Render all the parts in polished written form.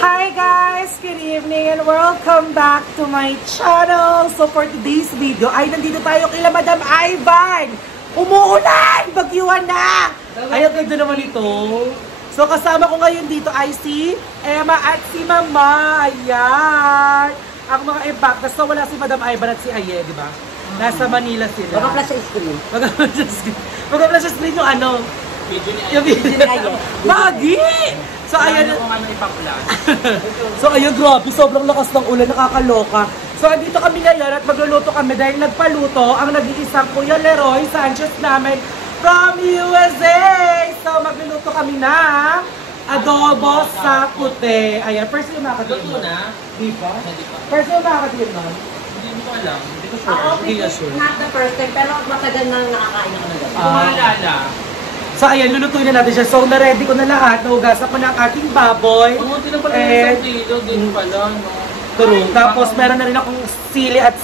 Hi guys! Good evening and welcome back to my channel. So for today's video ay nandito tayo kila Madam Ivan. Umuulan! Bagyuhan na! Ay, ang ganda naman ito. So kasama ko ngayon dito ay si Emma at si Mama. Ayan! Ang mga impactas. So wala si Madam Ivan at si Aye, di ba? Nasa Manila sila. Mag-flash sa screen. Mag-flash sa screen yung ano? Yung video ni Aye. Magi! So ayan, so ayan, grabe, sobrang lakas ng ulan, nakakaloka. So andito kami ngayon at magluluto kami dahil nagpaluto ang nag-iisang Kuya Leroy Sanchez namin from USA. So magluluto kami na adobo sa puti. Ayan, first yung makakatiin. Luto na? Di ba? First yung makakatiin mo? Hindi ko alam. Hindi ko sure. Hindi ka sure. Not the first time, pero matagal nang nakakain ako na gano'n. Hindi ko maalala. So ayan, lulutuin na natin siya. So na-ready ko na lahat. Naugasan ko na ang ating baboy. Ang unti na pala yung isang kilo. Din pala, no? True. Tapos meron na rin akong sili at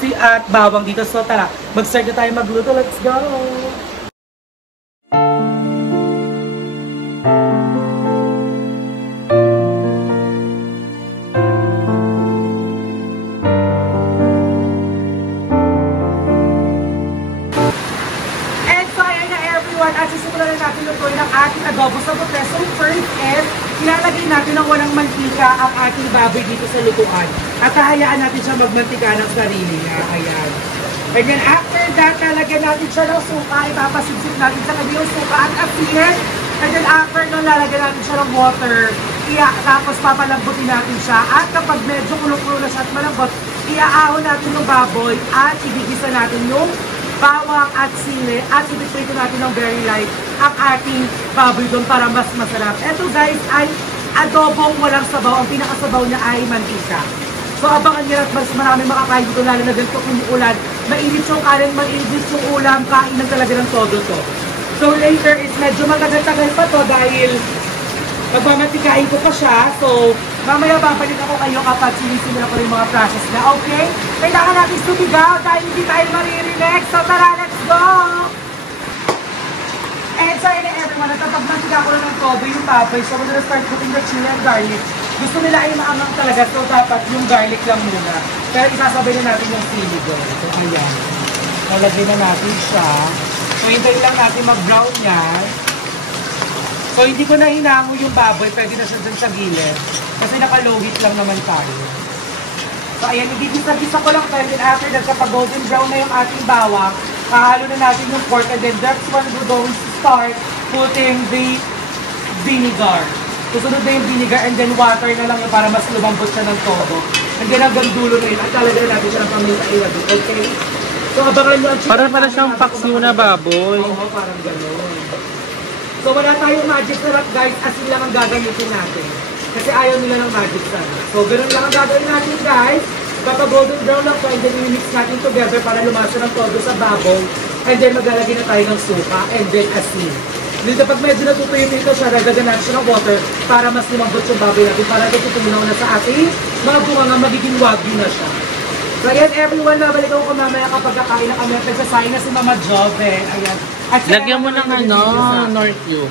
bawang dito. So tara, mag-start na tayo magluto. Let's go! At sisimulan na natin lutuin ang ating adobo sa puti. So first is, ilalagay natin ng walang mantika ang ating baboy dito sa lutuan. At hahayaan natin siya magmantika ng sarili niya. Ayan. And then after that, lalagyan natin siya ng suka. Ipapasibsip natin sa kanya yung suka at asin. And then after nun, lalagyan natin siya ng water. Tapos papalambutin natin siya. At kapag medyo kulo-kulo na siya at malambot, iaahon natin yung baboy at ibigisa natin yung bawang at sili at ibiprito natin ng very light ang ating baboy doon para mas masarap. Ito guys ay adobong walang sabaw. Ang pinakasabaw niya ay mantika. So abangan niyo at mas marami makakain dito lalo na ganito kung ulan. Mainit yung kanin, mainit yung ulam, kain ng talaga ng todo to. So later is medyo magagatagal pa to dahil magmamatikain ko pa siya. So mamaya babalik ako kayo kapag sinisimula ko rin mga process na. Okay? Kailangan natin sumigaw dahil hindi tayo marirelax. So tara, let's go! And sorry na everyone, at kapag mantika ko na ng todo yung baboy, so we're gonna start putting the chili and garlic. Gusto nila ay maangang talaga, so dapat yung garlic lang muna. Pero isasabay na natin yung sili doon. So ayan. Nalagay na natin siya. So hintayin lang natin mag-brown yan. So hindi ko na hinango yung baboy, pwede na siya dun sa gilid. Kasi naka-low heat lang naman tayo. So ayan, igigisa-gisa ko lang tayo. Then after that, kapag golden brown na yung ating bawang, kahalo na natin yung pork. And then that's when we're going to start putting the vinegar. Susunod na yung vinegar and then water na lang para mas lumambot siya ng todo. And then hanggang dulo na yun, at talagyan natin siya ng pamilya. Okay? So abangan nyo ang chicken. Parang pala siyang paksiw na baboy. Oo, parang gano'n. So wala tayong magic sarap guys, asin lang ang gagamitin natin. Kasi ayaw nila ng magic sarap. So ganoon lang ang gagawin natin guys. Kapag golden brown lang po, and then i-mix natin together para lumasa ng todo sa baboy. And then maglalagay na tayo ng suka and then asin. Dito pag medyo natutuyo nito siya, dagdagan natin siya ng water para mas lumambot yung baboy natin. Para tututunaw na sa ating mga bunga magiging wagyu na siya. So ayan everyone, nabalik ako mamaya kapag kakain na kami. Nagsasayin na si Mama Jove. Ayan. Lagyan mo ng North Cube.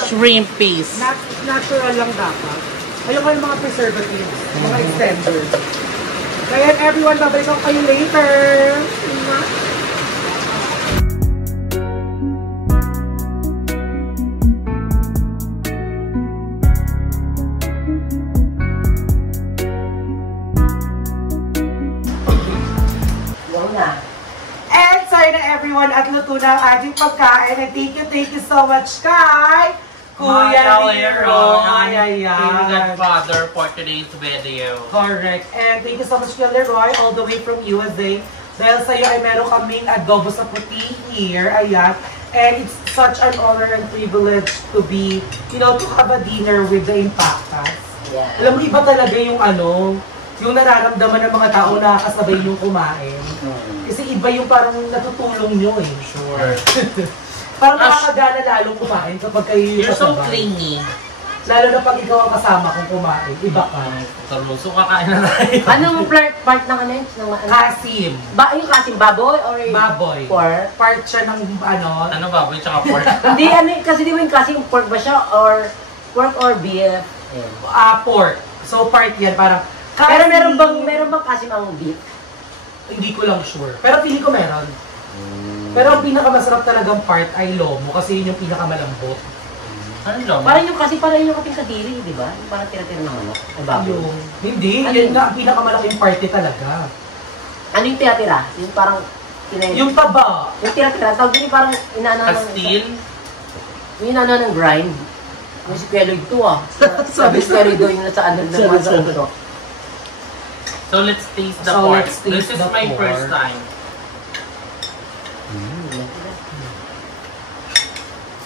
Shrimp paste. Natural lang dapat. Ayun ko yung mga preservatives, mga extenders. So ayan everyone, babalik ako kayo later. Everyone, at luto na ang ating pagkain. And thank you so much kay Kuya Leroy. Ayan. Father for today's video. Correct. And thank you so much Kuya Leroy all the way from USA. Dahil sa iyo ay meron kaming adobo sa puti here. Ayan. And it's such an honor and privilege to be, to have a dinner with the Impactas. Yeah. Alam mo, iba talaga yung yung nararamdaman ng mga tao na kasabay yung kumain. Kasi iba yung parang natutulong nyo eh. Sure. Parang nakakagana lalong kumain kapag kayo yung You're so kasabay. clingy. Lalo na pag ikaw ang kasama kung kumain, iba ka. So kakain na tayo. Anong part ng ano? Kasim. Yung kasim, baboy or Baboy. pork? Part siya ng Ano baboy tsaka pork? Hindi, kasi di ba yung kasim pork ba siya or pork or beef? Pork. So part yan, parang... Pero meron bang kasi ang beef? Hindi ko lang sure. Pero feeling ko meron. Pero ang pinakamasarap talagang part ay lomo kasi yun yung pinakamalambot. Ano lang? Parang yung kating kadiri, di ba? Yung parang tira-tira ng manok. Ay, baboy. Hindi, Ano yun yun? nga ang pinakamalaking parte talaga. Ano yung tira-tira? Yung parang... Yung taba. Yung tira-tira, tawag yun yung parang inaano ng... Pastil? Yung inaano ng grind. Yung si Kellogg's to ah. Sabi si Kellogg's yung nasa under ng mga sa ulo. So let's taste the So, pork. let's taste This is the my pork. first time.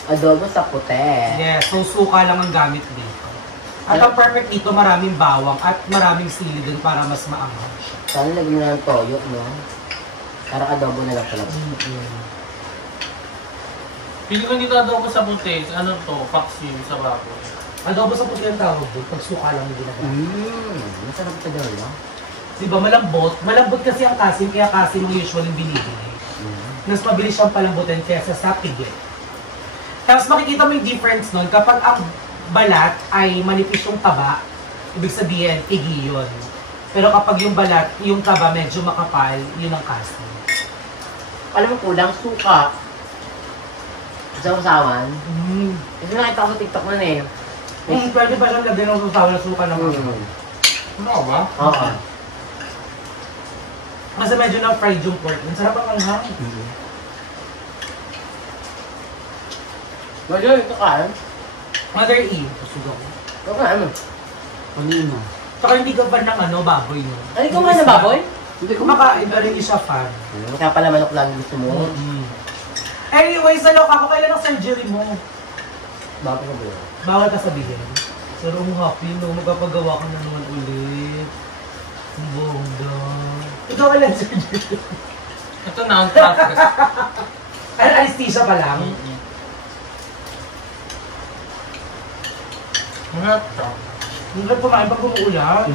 Adobo sa puti. Yes, so suka lang ang gamit dito. At ang perfect dito, maraming bawang at maraming sili din para mas maanghang siya. Sana lagyan mo ng toyo, no? Parang adobo na lang talaga. Pili ko dito adobo sa puti. Ano to? Paksiw sa baboy. Adobo sa puti ang tawag doon, pag suka lang yung ginagawa. Masarap ka daw, no? Diba, malambot? Malambot kasi ang kasim, kaya kasim ang usually binibili. Mas mabilis siyang palambutin kaysa sa piglet. Tapos makikita mo yung difference nun, kapag ang balat ay manipis yung taba, ibig sabihin, pigi yun. Pero kapag yung balat, yung taba medyo makapal, yun ang kasim. Alam mo, kulang suka. Sa usawan. Kasi nakita ko sa TikTok nun eh. Pwede pa siyang lagyan ng susawa na suka naman. Ano ba? Oo. Kasi medyo na-fried yung pork. Ang sarap ang anghang. Medyo ito ka, Mother E. Susugaw. ito ka, ano? Kanina. Saka hindi ka fan ng baboy no? Ano ikaw nga na baboy? Hindi ko Kumakain pero hindi siya fan. Kaya pala manok lang gusto mo. Anyways, ako kailan ang surgery mo? Baboy ka ba? Bawal ka sabihin. Pero ang happy no, magpapagawa ka na naman ulit. Ang bongga. Ikaw kailan surgery? Ito na ang process. Anesthesia pa lang? Mahirap siya. Hindi ka kumain pag umuulan.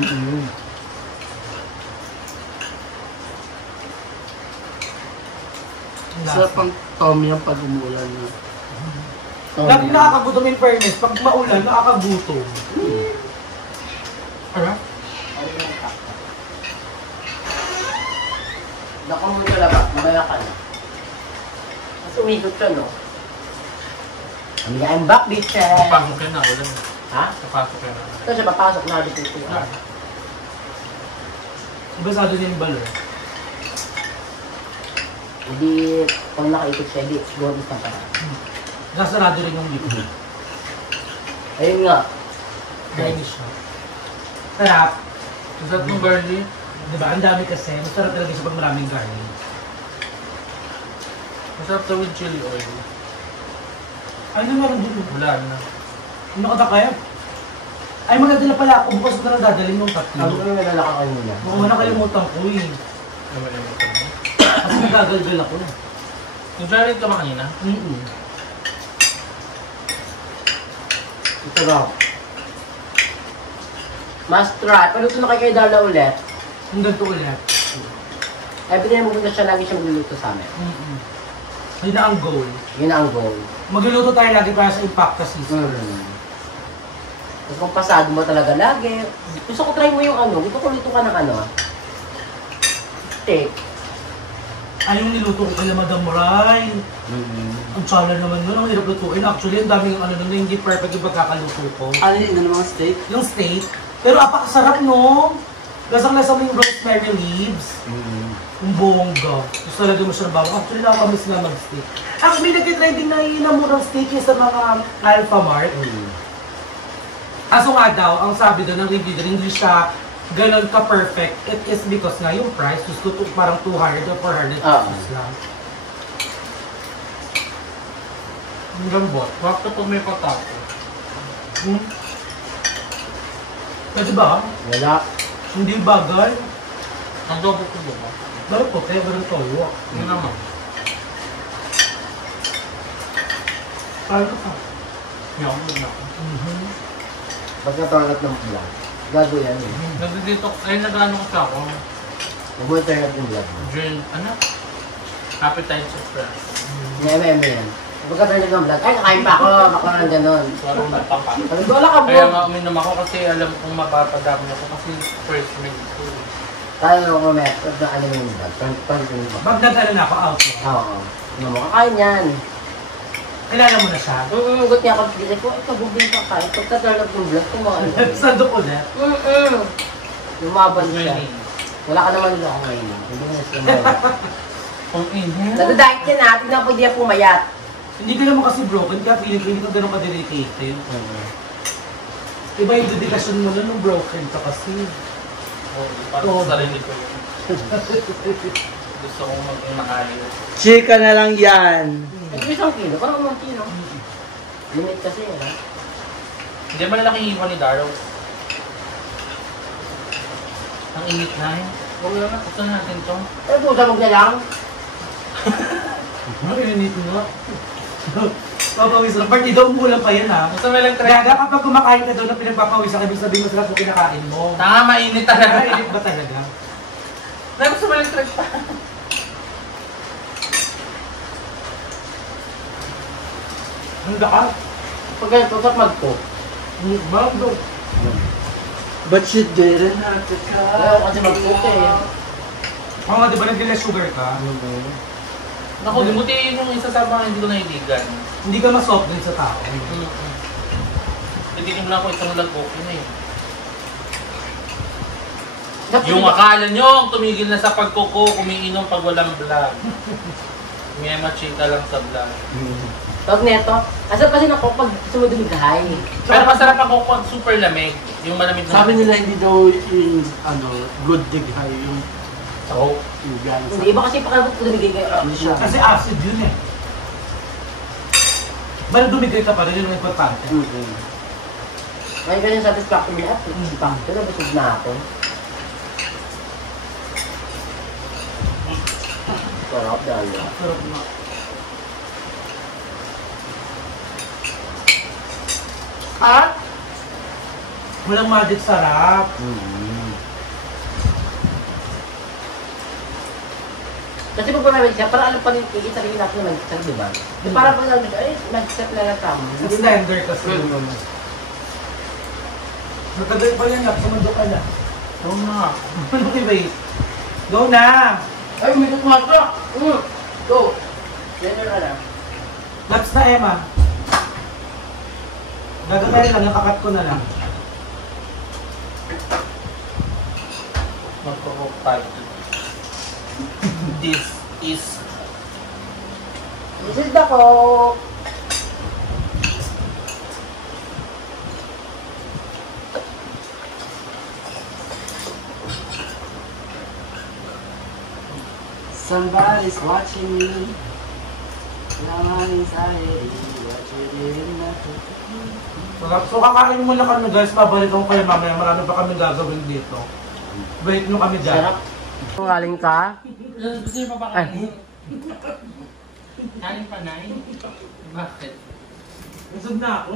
Sarap pang tom yan pag umuulan na. Lagi nakakagutom in fairness. Pag maulan, nakakagutom. Ano? Naku mo talaga, mamaya ka na. Mas umikot ka, no? I'm back, bitches! Napasok yun na. Ulan. Ha? Napasok yun na. Ito siya, papasok na dito ito. Ibasado niya yung balon. Hindi, pag nakaikot siya, hindi, siguro isa pa. Nasarado rin yung liquid. Ayun nga. Garnish siya. Sarap. Masarap ng garlic. Diba? Ang dami kasi. Masarap talaga siya pag maraming garlic. Masarap daw with chili oil. Ano meron dito? Wala na. Ano ka kaya? Ay, magdadala pala ako. Bukas ko na dadalhin nung Sabi tatlo. ko yung nalalaka kayo muna. Oo, nakalimutan ko eh. Naman. Kasi nagagalgal ako. Nag-garlic ka ba kanina? Ito raw. Must try. Paluto na kay Darla ulit. Ang ganito ulit. Every time pupunta siya, lagi siya magluluto sa amin. Yun na ang goal. Yun ang goal. Magluluto tayo lagi para sa Impacta Sister. Tapos kung pasado mo talaga lagi. Gusto ko try mo yung ano. Gusto ko luto ka ng ano. Steak. Ay, yung niluto ko kay Madam Ray. Ang tsala naman nun, ang hirap lutuin. Actually, ang daming ano nun, hindi perfect yung pagkakaluto ko. Ano yun? Ano mga steak? Yung steak. Pero apakasarap, no? Lasang-lasa mo yung rosemary leaves. Yung bongga. Gusto talaga mo siya ng bawang. Actually, nakakamiss nga mag-steak. Actually, nag-trending na inamurang steak yung sa mga Alphamart. Aso nga daw, ang sabi doon ng reviewer, hindi siya ganun ka-perfect. It is because nga yung price, gusto to parang 200 or 400 pesos lang. Ang gambot. Bakit ito may patako? Pwede ba? Wala. Hindi bagay. Ang dobo ko ba? Dahil po, kaya ganun toyo. Yun naman. Paano ka? Yung na. Pag natalat ng vlog, gago yan eh. Nag-detox. Ay, nag-ano ko siya ako. Mag-water ng vlog. During, ano? Appetite suppress. Yung MM yan. Pagka-turn ng vlog, ay kakain pa ako, baka lang ganun. Parang nagpapa. Sabi ko, wala ka Kaya bro. nga uminom ako kasi alam kong mapapadami ako kasi first meal ko. Tayo ko met, na ano yung vlog, turn yung vlog. Pag nag-ano na ako, out. Oo. Ano mo, kakain yan. Kilala mo na siya? Gut niya ako, hindi ko, ikaw bubing ka kain. Pagka-turn ng vlog, kumain. Sandok ulit. Lumaban siya. Wala ka naman nila ako ngayon. Hindi mo na siya Ang init. Nadadahit ka na, tingnan po di ako pumayat. Hindi ka naman kasi broken, kaya feeling ko hindi ka ganun ka-dedicated. Iba yung dedikasyon mo na nung broken ka kasi. Parang sa sarili ko yun. Gusto kong maging maayos. Chika na lang yan. Ito isang kilo, parang umang kilo. Limit kasi yan ha. Hindi ba nalaking iwan ni Darrow? Ang init na yun. Huwag mo naman. Gusto natin to. Eh, pusa mo na lang. Ano init mo? Papawis lang. Partido, umulan pa yan ha. Gusto mo lang try. Gaga kapag kumakain ka doon na pinagpapawisan ka, ibig sabihin mo sila kung kinakain mo. Tanga, mainit talaga. Init ba talaga? Na gusto mo lang try pa. Handa ka? Pag ganito, sat magpo. Bago. But she didn't have to Ayaw kasi magpo ka eh. Oo nga, di ba nag-less sugar ka? Naku, dimuti yung isa sa mga hindi ko nahidigan. Hindi ka ma-soft din sa tao. Hindi mo lang ako isang lag-okay na eh. Dapat Yung iba- akala nyo, tumigil na sa pagkuko, umiinom pag walang vlog. May machika lang sa vlog. Tawag neto, asap kasi na pag sumudumigahay. Pero masarap ako pag super lamig. Yung malamig na. Sabi nila hindi daw yung good dig high yung So, yung gansa. Hindi, iba kasi pakalabot dumigay kayo. Hindi siya. Kasi acid yun eh. Bala dumigay ka pa rin, yun ang importante. Ngayon ganyan satisfaction lahat. Satisfaction na, busog na ako. Sarap dahil. Sarap na. At walang magic sarap. Kasi pag pumamit siya, parang alam pa rin, sarili natin na mag-set, di ba? Parang pag nag ay, mag-set lang ang tama. Sa slender kasi. Matagal pa yan, sumundo ka na. oo na. Ano kay Wait? Go na! Ay, may kumato! Go! Yan na lang. Laps na Emma. Gagawin lang, nakakat ko na lang. Magkukok tayo. This is This is the coke. Somebody's watching me. Naman anxiety. What you did not do. Sarap. So kakain muna kami guys, babalik ako kayo mamaya. Marami pa kami gagawin dito. Wait nyo kami dyan. Sarap. Galing ka? gusto niyo pa ba kanin? Kanin pa, Nay? Bakit? Busog na ako.